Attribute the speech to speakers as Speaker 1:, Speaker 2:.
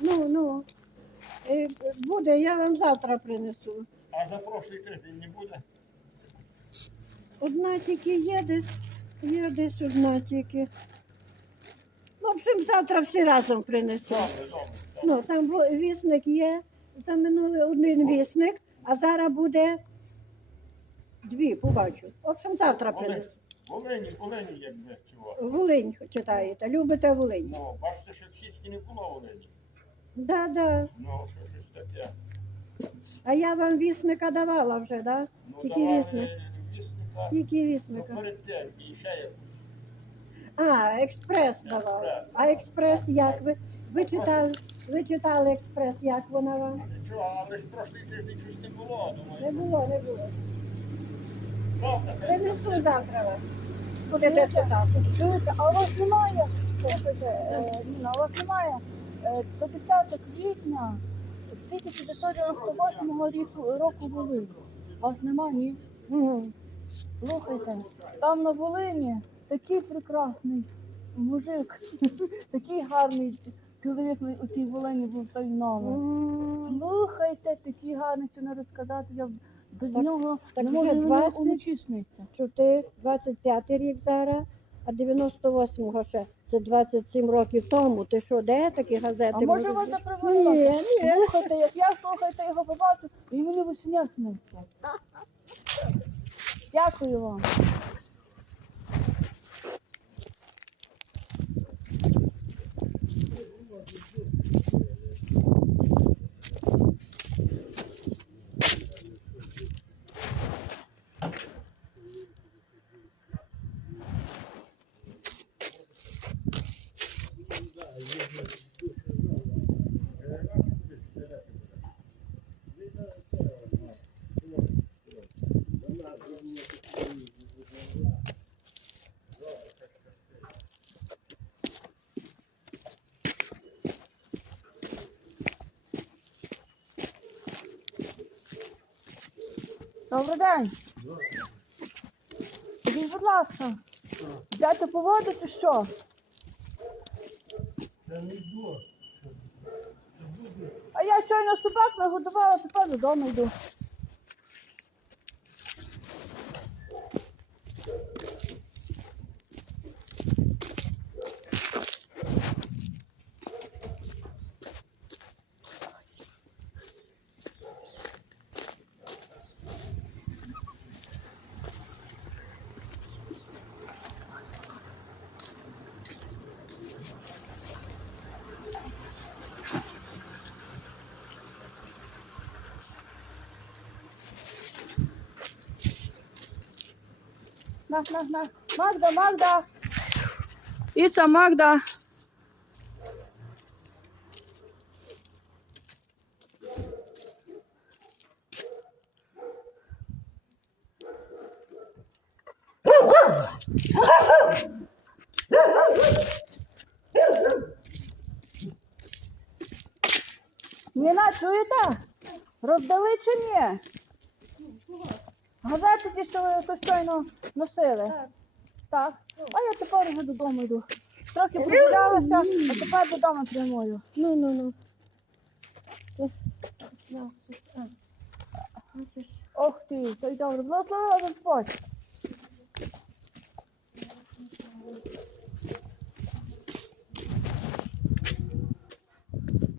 Speaker 1: Ну, ну. Е, Буде, я вам завтра принесу.
Speaker 2: А за прошлий тиждень не буде?
Speaker 1: Одна тільки є десь, є десь одна тільки. В общем, завтра всі разом принесу.
Speaker 2: Добре, добре.
Speaker 1: Ну, там бу- вісник є, за минулий один вісник, а зараз буде дві, побачу. В общем, завтра принесу.
Speaker 2: Волині, Волині, якби цього.
Speaker 1: Волинь читаєте, любите Волинь.
Speaker 2: Ну, бачите, що в Січці не було Волині.
Speaker 1: Да, да.
Speaker 2: Ну, що щось таке.
Speaker 1: А я вам вісника давала вже, да?
Speaker 2: Ну,
Speaker 1: Тільки
Speaker 2: давали
Speaker 1: вісник.
Speaker 2: Вісника.
Speaker 1: Тільки
Speaker 2: Ну,
Speaker 1: вісника.
Speaker 2: перед тим, і ще якусь.
Speaker 1: А, експрес давала. А експрес як ви? Ви читали, ви читали експрес, як вона вам?
Speaker 2: Нічого, але ж прошлий тиждень щось не було,
Speaker 1: Не було, не було. Принесу завтра. Будете читати.
Speaker 3: Чуєте, а у вас немає, е, Ніна, у вас немає е, до 10 квітня 1998 ріку, року Волині. У вас немає, ні? Слухайте, там на Волині такий прекрасний мужик, такий гарний чоловік у тій Волині був той.
Speaker 1: М,
Speaker 3: Слухайте, такий гарний, що не розказати, я без
Speaker 1: Так-
Speaker 3: нього
Speaker 1: так
Speaker 3: не
Speaker 1: вже 20?
Speaker 3: уночі сниться.
Speaker 1: 25 рік зараз, а 98-го ще. Це 27 років тому. Ти що, де такі газети?
Speaker 3: А може вас заприводила?
Speaker 1: Ні, ні.
Speaker 3: Слухайте, як я слухайте його побачу, і мені весня сниться. Дякую вам. Добрий день. Скажіть, будь ласка, взяти по воду чи що? А я щойно собак нагодувала, тепер додому йду. На, на, на. Магда, Магда. Іса, Магда. Ніна, чуєте? Роздали чи ні? Газети ті, що ви то щойно носили.
Speaker 1: Так.
Speaker 3: Так. А я тепер вже додому йду. Трохи прогулялася, а тепер додому прямую.
Speaker 1: Ну, ну, ну.
Speaker 3: Ох ти, то й добре. Благослови Господь.